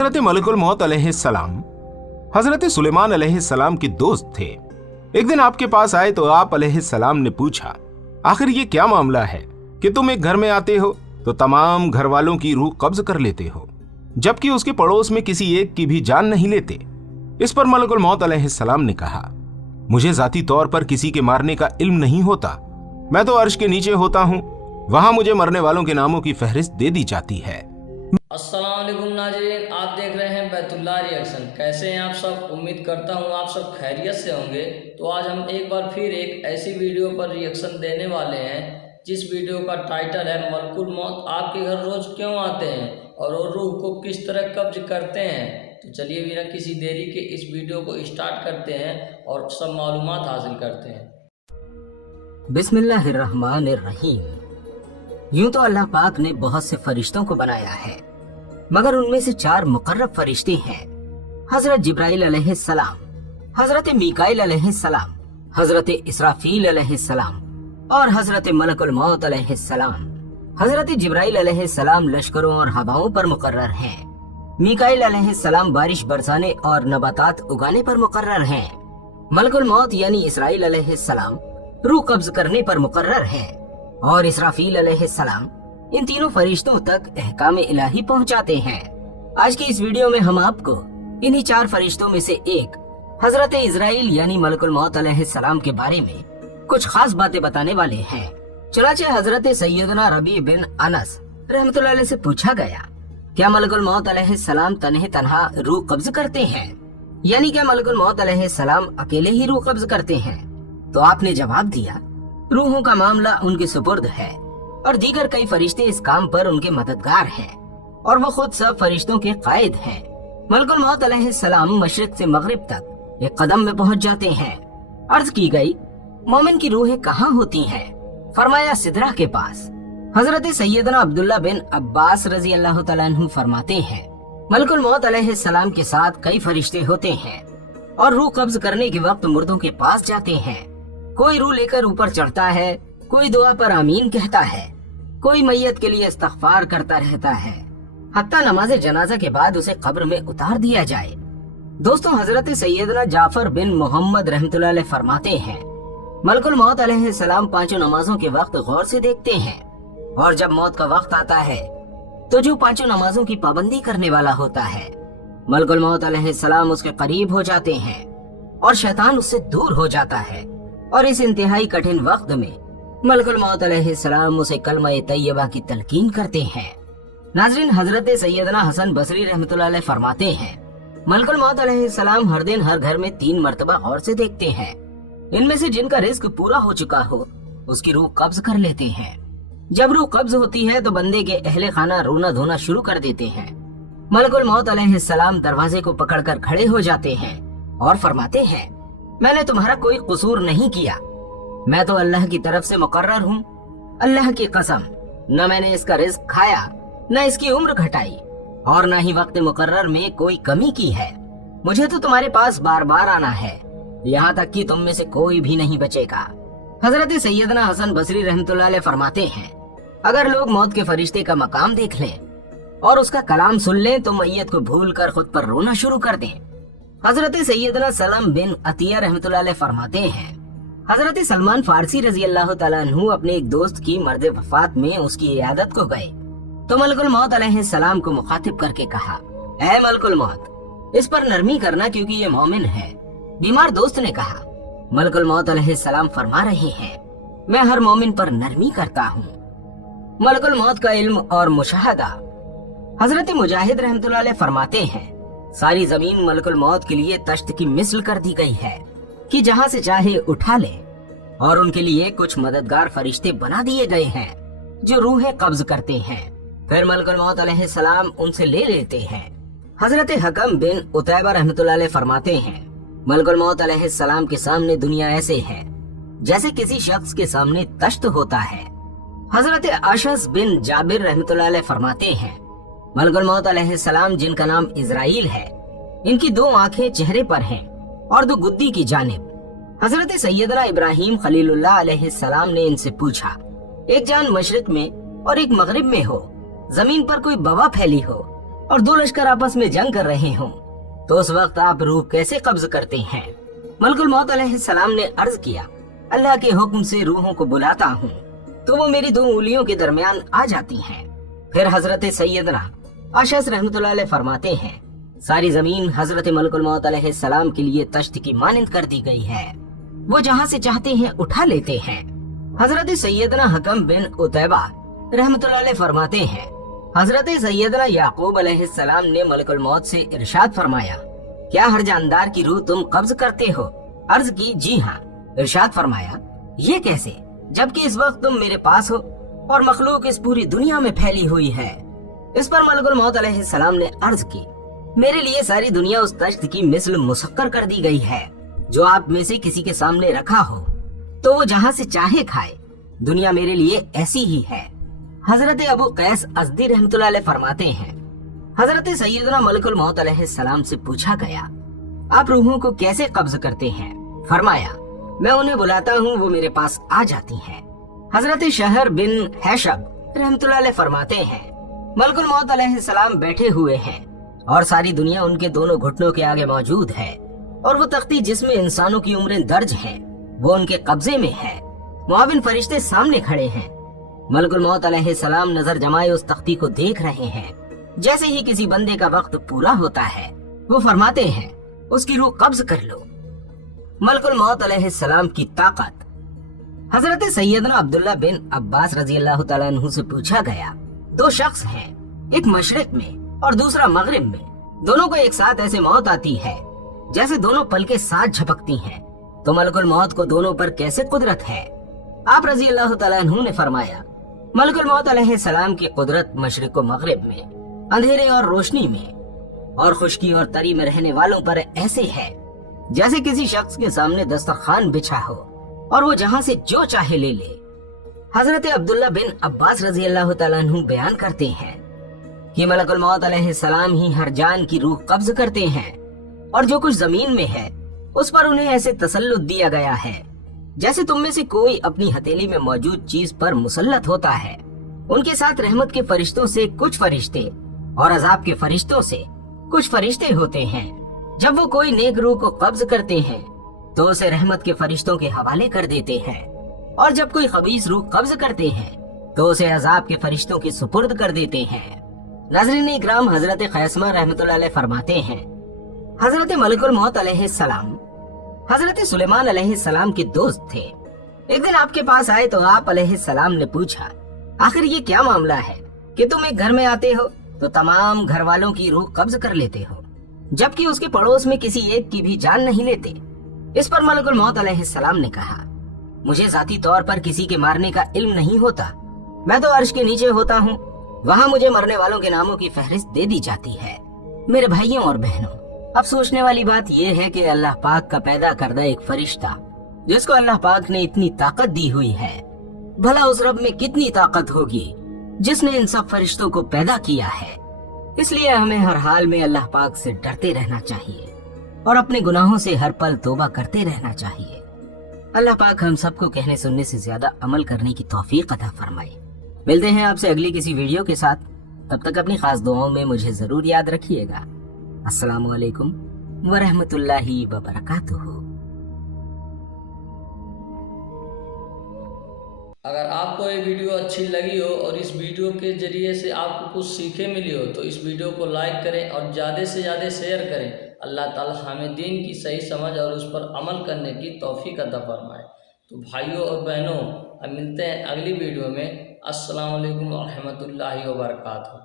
हजरत molecule मौत अलैहिस्सलाम हजरत सुलेमान अलैहिस्सलाम के दोस्त थे। एक दिन आपके पास आए तो आप अलैहिस्सलाम ने पूछा, आखिर ये क्या मामला है कि तुम एक घर में आते हो तो तमाम घर वालों की रूह कब्ज कर लेते हो, जबकि उसके पड़ोस में किसी एक की भी जान नहीं लेते। इस पर मलिकुल मौत अलैहिस्सलाम ने कहा, मुझे जाती तौर पर किसी के मारने का इल्म नहीं होता, मैं तो अर्श के नीचे होता हूँ, वहां मुझे मरने वालों के नामों की फहरिस्त दे दी जाती है। अस्सलाम वालेकुम नाज़रीन, आप देख रहे हैं बैतुल्लाह रिएक्शन। कैसे हैं आप सब? उम्मीद करता हूँ आप सब खैरियत से होंगे। तो आज हम एक बार फिर एक ऐसी वीडियो पर रिएक्शन देने वाले हैं जिस वीडियो का टाइटल है मलकुल मौत आपके घर रोज़ क्यों आते हैं और वो रूह को किस तरह कब्ज करते हैं। तो चलिए बिना किसी देरी के इस वीडियो को स्टार्ट करते हैं और सब मालूमात हासिल करते हैं। बिस्मिल्लाहिर्रहमानिर्रहीम। यूं तो अल्लाह पाक ने बहुत से फरिश्तों को बनाया है, मगर उनमें से 4 मुकर्रब फरिश्ते हैं। हजरत जिब्राइल अलैहिस्सलाम, हजरत मीकाइल अलैहिस्सलाम, हजरत इसराफील अलैहिस्सलाम और हजरत मलकुल मौत अलैहिस्सलाम। हजरत जिब्राइल अलैहिस्सलाम लश्करों और हवाओं पर मुकर्रर हैं। मीकाइल अलैहिस्सलाम बारिश बरसाने और नबातात उगाने पर मुकर्रर हैं। मलकुल मौत यानी इसराइल अलैहिस्सलाम रूह कब्ज करने पर मुकर्रर हैं और इसराफील अलैहिस्सलाम इन तीनों फरिश्तों तक अहकाम इलाही पहुंचाते हैं। आज की इस वीडियो में हम आपको इन्हीं 4 फरिश्तों में से एक हजरत इजराइल यानी मलकुल मौत अलैहिस्सलाम के बारे में कुछ खास बातें बताने वाले हैं। चुनाचे हजरत सैयदना रबी बिन अनस रहमतुल्लाह अलैह से पूछा गया, क्या मलकुल मौत अलैहिस्सलाम तन्हे तन्हा रूह कब्ज करते हैं, यानी क्या मलकुल मौत अलैहिस्सलाम अकेले ही रूह कब्ज करते हैं? तो आपने जवाब दिया, रूहों का मामला उनके सुपुर्द है और दीगर कई फरिश्ते इस काम पर उनके मददगार हैं और वो खुद सब फरिश्तों के कायद हैं। मलकुल मौत अलैहिस्सलाम मशरिक से मगरिब तक एक कदम में पहुंच जाते हैं। अर्ज की गई, मोमिन की रूहें कहाँ होती हैं? फरमाया, सिदरा के पास। हजरत सैयदना अब्दुल्ला बिन अब्बास रजी अल्लाह तआला अन्हु फरमाते हैं, मलकुल मौत अलैहिस्सलाम के साथ कई फरिश्ते होते हैं और रूह कब्ज करने के वक्त मुर्दों के पास जाते हैं। कोई रूह लेकर ऊपर चढ़ता है, कोई दुआ पर आमीन कहता है, कोई मैयत के लिए इस्तग़फ़ार करता रहता है, हत्ता नमाज जनाजा के बाद उसे कब्र में उतार दिया जाए। दोस्तों, हजरत सैयदना जाफर बिन मोहम्मद रहमतुल्लाह अलैह फरमाते हैं, मलकुल मौत अलैहिस्सलाम 5 नमाजों के वक्त गौर से देखते हैं और जब मौत का वक्त आता है तो जो 5 नमाजों की पाबंदी करने वाला होता है, मलकुल मौत अलैहिस्सलाम उसके करीब हो जाते हैं और शैतान उससे दूर हो जाता है। और इस इंतहाई कठिन वक्त में मलकुल मौत अलैहिस्सलाम उसे कलमा तैयबा की तलकीन करते हैं। नाज़रीन, हजरत सैयदना हसन बसरी रहमतुल्लाह अलैह फरमाते हैं, मलकुल मौत अलैहिस्सलाम हर दिन हर घर में 3 मरतबा गौर से देखते हैं। इनमें से जिनका रिस्क पूरा हो चुका हो उसकी रूह कब्ज कर लेते हैं। जब रूह कब्ज होती है तो बंदे के अहले खाना रोना धोना शुरू कर देते हैं। मलकुल मौत अलैहिस्सलाम दरवाजे को पकड़कर खड़े हो जाते हैं और फरमाते हैं, मैंने तुम्हारा कोई कसूर नहीं किया, मैं तो अल्लाह की तरफ से मुकर्रर हूँ। अल्लाह की कसम, न मैंने इसका रिस्क खाया, न इसकी उम्र घटाई और न ही वक्त मुकर्रर में कोई कमी की है। मुझे तो तुम्हारे पास बार बार आना है, यहाँ तक कि तुम में से कोई भी नहीं बचेगा। हजरत सैयदना हसन बसरी रहमतुल्लाह अलैह फरमाते हैं, अगर लोग मौत के फरिश्ते का मकाम देख लें और उसका कलाम सुन लें तो मैयत को भूल कर खुद पर रोना शुरू कर दें। हजरत सैयदना सलम बिन अतिया रहमतुल्लाह अलैह फरमाते हैं, हजरत सलमान फारसी रजी अल्लाह तआला अन्हु अपने एक दोस्त की मर्द वफात में उसकी इयादत को गए तो मलकुल मौत अलैहिस्सलाम को मुखातिब करके कहा, ऐ मलकुल मौत, इस पर नरमी करना क्योंकि ये मोमिन है। बीमार दोस्त ने कहा, मलकुल मौत अलैहिस्सलाम फरमा रहे हैं, मैं हर मोमिन पर नरमी करता हूँ। मलकुल मौत का इल्म और मुशाहदा। हजरत मुजाहिद रहमतुल्लाह अलैह फरमाते हैं, सारी जमीन मलकुल मौत के लिए तश्त की मिस्ल कर दी गई है कि जहाँ से चाहे उठा ले और उनके लिए कुछ मददगार फरिश्ते बना दिए गए हैं जो रूहें कब्ज करते हैं, फिर मलकुल मौत अलैहिस्सलाम उनसे ले लेते हैं। हजरत हकम बिन उतैबा रहमतुल्लाह अलैह फरमाते हैं, मलकुल मौत अलैहिस्सलाम के सामने दुनिया ऐसे है जैसे किसी शख्स के सामने तश्त होता है। हजरत अशस बिन जाबिर रहमतुल्लाह अलैह फरमाते हैं, मलकुल मौत अलैहिस्सलाम जिनका नाम इजराइल है, इनकी 2 आंखें चेहरे पर हैं और 2 गुद्दी की जानिब। हजरत सैयदना इब्राहिम खलीलुल्लाह अलैहिस्सलाम ने इनसे पूछा, एक जान मशरिक में और एक मगरिब में हो, जमीन पर कोई बवा फैली हो और दो लश्कर आपस में जंग कर रहे हों, तो उस वक्त आप रूह कैसे कब्ज करते हैं? मलकुल मौत अलैहिस्सलाम ने अर्ज किया, अल्लाह के हुक्म से रूहों को बुलाता हूँ तो वो मेरी दो उंगलियों के दरमियान आ जाती हैं। फिर हजरत सैयदना अशअस रहमतुल्लाह अलैह फरमाते हैं, सारी जमीन हजरत मलकुल मौत अलैहिस्सलाम के लिए तश्त की मानिंद कर दी गई है, वो जहाँ से चाहते हैं उठा लेते हैं। हजरत सैयदना हकम बिन उतैबा रहमतुल्लाह अलैह फरमाते हैं, हजरत सैयदना याकूब अलैहिस्सलाम ने मलकुल मौत से इरशाद फरमाया, क्या हर जानदार की रूह तुम कब्ज करते हो? अर्ज की, जी हाँ। इरशाद फरमाया, ये कैसे, जबकि इस वक्त तुम मेरे पास हो और मखलूक इस पूरी दुनिया में फैली हुई है। इस पर मलकुल मौत अलैहिस्सलाम ने अर्ज की, मेरे लिए सारी दुनिया उस तश्त की मिस्ल मुसक्कर कर दी गई है जो आप में से किसी के सामने रखा हो तो वो जहाँ से चाहे खाए। दुनिया मेरे लिए ऐसी ही है। हजरत अबू कैस अज़दी रहमतुल्लाह अलैह फरमाते हैं, हजरत सैयदना मलकुल मौत अलैहिस्सलाम से पूछा गया, आप रूहों को कैसे कब्ज करते हैं? फरमाया, मैं उन्हें बुलाता हूँ, वो मेरे पास आ जाती हैं। हजरत शहर बिन हैशब रहमतुल्लाह अलैह फरमाते हैं, मलकुल मौत अलैहिस्सलाम बैठे हुए हैं और सारी दुनिया उनके दोनों घुटनों के आगे मौजूद है और वो तख्ती जिसमें इंसानों की उम्रें दर्ज हैं, वो उनके कब्जे में है। मुआविन फरिश्ते सामने खड़े हैं। मलकुल मौत अलैहिस्सलाम नजर जमाए उस तख्ती को देख रहे हैं। जैसे ही किसी बंदे का वक्त पूरा होता है वो फरमाते हैं, उसकी रूह कब्ज कर लो। मलकुल मौत अलैहिस्सलाम की ताकत। हजरत सैयदना अब्दुल्ला बिन अब्बास रजी अल्लाह तआला अन्हु से पूछा गया, दो शख्स हैं, एक मशरिक में और दूसरा मगरिब में, दोनों को एक साथ ऐसे मौत आती है जैसे दोनों पलकें साथ झपकती हैं, तो मलकुल मौत को दोनों पर कैसे कुदरत है? आप रजी अल्लाह तआला अन्हु ने फरमाया, मलकुल मौत अलैहिस्सलाम की कुदरत मशरिक व मगरिब में, अंधेरे और रोशनी में और खुश्की और तरी में रहने वालों पर ऐसे है जैसे किसी शख्स के सामने दस्तरखान बिछा हो और वो जहाँ से जो चाहे ले ले। हजरत अब्दुल्ला बिन अब्बास रजी अल्लाह तआला अन्हु बयान करते हैं कि मलकुल मौत अलैहिस्सलाम ही हर जान की रूह कब्ज करते हैं और जो कुछ जमीन में है उस पर उन्हें ऐसे तसल्लुत दिया गया है जैसे तुम में से कोई अपनी हथेली में मौजूद चीज पर मुसल्लत होता है। उनके साथ रहमत के फरिश्तों से कुछ फरिश्ते और अजाब के फरिश्तों से कुछ फरिश्ते होते हैं। जब वो कोई नेक रूह को कब्ज करते हैं तो उसे रहमत के फरिश्तों के हवाले कर देते हैं और जब कोई खबीस रूह कब्ज करते हैं तो उसे अजाब के फरिश्तों के सुपुर्द कर देते हैं। नाज़रीन इकराम, हजरत क़ैसमा रहमतुल्लाह अलैह फरमाते हैं, हजरत मलकुल मौत अलैहिस्सलाम हजरत सुलेमान अलैहिस्सलाम के दोस्त थे। एक दिन आपके पास आए तो आप अलैहिस्सलाम ने पूछा, आखिर ये क्या मामला है कि तुम एक घर में आते हो तो तमाम घर वालों की रूह कब्ज कर लेते हो, जबकि उसके पड़ोस में किसी एक की भी जान नहीं लेते? इस पर मलकुल मौत अलैहिस्सलाम ने कहा, मुझे जाती तौर पर किसी के मारने का इल्म नहीं होता, मैं तो अर्श के नीचे होता हूँ, वहाँ मुझे मरने वालों के नामों की फहरिस्त दे दी जाती है। मेरे भाइयों और बहनों, अब सोचने वाली बात यह है कि अल्लाह पाक का पैदा करदा एक फरिश्ता जिसको अल्लाह पाक ने इतनी ताकत दी हुई है, भला उस रब में कितनी ताकत होगी जिसने इन सब फरिश्तों को पैदा किया है। इसलिए हमें हर हाल में अल्लाह पाक से डरते रहना चाहिए और अपने गुनाहों से हर पल तौबा करते रहना चाहिए। अल्लाह पाक हम सबको कहने सुनने से ज्यादा अमल करने की तौफीक अता फरमाए। मिलते हैं आपसे अगली किसी वीडियो के साथ, तब तक अपनी खास दुआओं में मुझे जरूर याद रखिएगा। अस्सलामु अलैकुम व रहमतुल्लाहि व बरकातुहू। अगर आपको ये वीडियो अच्छी लगी हो और इस वीडियो के जरिए से आपको कुछ सीखे मिली हो तो इस वीडियो को लाइक करें और ज़्यादा से ज़्यादा शेयर करें। अल्लाह ताला हमें दीन की सही समझ और उस पर अमल करने की तौफीक अता फरमाए। तो भाइयों और बहनों, अब मिलते हैं अगली वीडियो में। अस्सलामु अलैकुम व रहमतुल्लाहि व बरकातुहू।